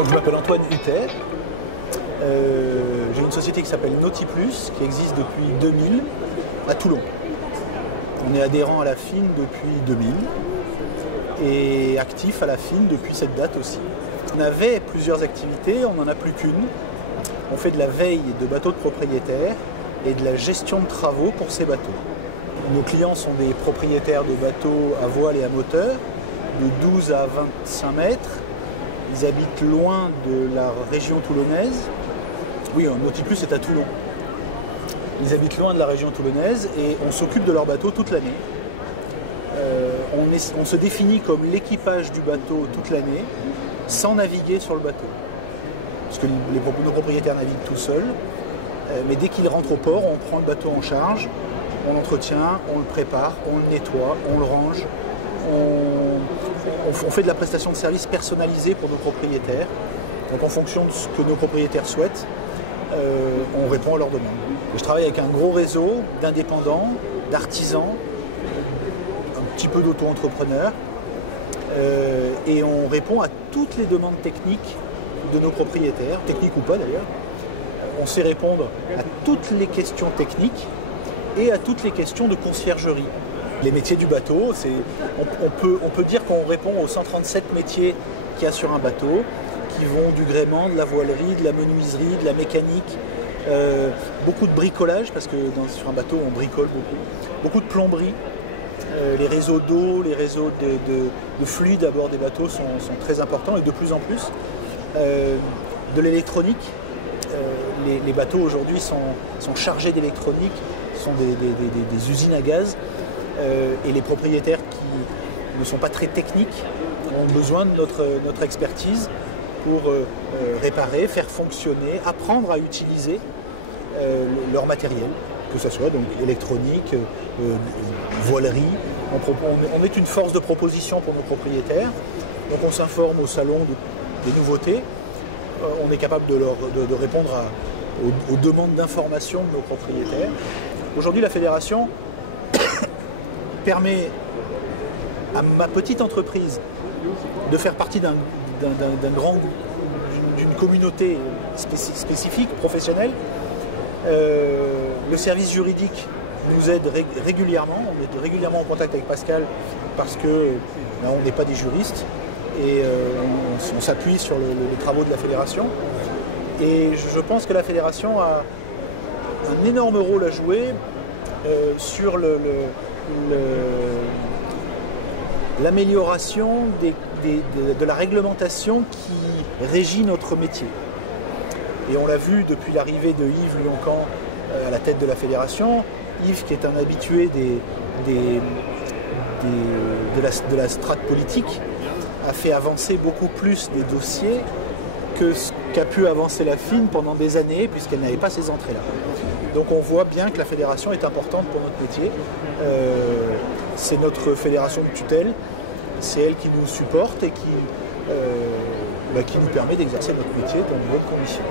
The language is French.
Donc je m'appelle Antoine Hutter. J'ai une société qui s'appelle Nautilus, qui existe depuis 2000 à Toulon. On est adhérent à la FIN depuis 2000 et actif à la FIN depuis cette date aussi. On avait plusieurs activités, on n'en a plus qu'une. On fait de la veille de bateaux de propriétaires et de la gestion de travaux pour ces bateaux. Nos clients sont des propriétaires de bateaux à voile et à moteur, de 12 à 25 mètres. Ils habitent loin de la région toulonnaise. Oui, Nautilus est à Toulon. Ils habitent loin de la région toulonnaise et on s'occupe de leur bateau toute l'année. On se définit comme l'équipage du bateau toute l'année, sans naviguer sur le bateau. Parce que nos propriétaires naviguent tout seuls. Mais dès qu'ils rentrent au port, on prend le bateau en charge, on l'entretient, on le prépare, on le nettoie, on le range. On fait de la prestation de service personnalisée pour nos propriétaires. Donc en fonction de ce que nos propriétaires souhaitent, on répond à leurs demandes. Je travaille avec un gros réseau d'indépendants, d'artisans, un petit peu d'auto-entrepreneurs, et on répond à toutes les demandes techniques de nos propriétaires, techniques ou pas d'ailleurs. On sait répondre à toutes les questions techniques et à toutes les questions de conciergerie. Les métiers du bateau, on peut dire qu'on répond aux 137 métiers qu'il y a sur un bateau, qui vont du gréement, de la voilerie, de la menuiserie, de la mécanique, beaucoup de bricolage, parce que sur un bateau on bricole beaucoup de plomberie, les réseaux d'eau, les réseaux de fluides à bord des bateaux sont très importants et de plus en plus. De l'électronique, les bateaux aujourd'hui sont chargés d'électronique, sont des usines à gaz. Et les propriétaires qui ne sont pas très techniques ont besoin de notre expertise pour réparer, faire fonctionner, apprendre à utiliser leur matériel, que ce soit donc électronique, voilerie. On est une force de proposition pour nos propriétaires, donc on s'informe au salon des nouveautés, on est capable de répondre aux demandes d'information de nos propriétaires. Aujourd'hui, la fédération permet à ma petite entreprise de faire partie d'une communauté spécifique, professionnelle. Le service juridique nous aide régulièrement, on est régulièrement en contact avec Pascal parce que on n'est pas des juristes et on s'appuie sur les travaux de la fédération. Et je pense que la fédération a un énorme rôle à jouer sur l'amélioration de la réglementation qui régit notre métier. Et on l'a vu depuis l'arrivée de Yves Lyon-Camp à la tête de la fédération. Yves, qui est un habitué de la strate politique, a fait avancer beaucoup plus des dossiers que ce qu'a pu avancer la FIN pendant des années, puisqu'elle n'avait pas ces entrées-là. Donc on voit bien que la fédération est importante pour notre métier. C'est notre fédération de tutelle, c'est elle qui nous supporte et qui nous permet d'exercer notre métier dans de bonnes conditions.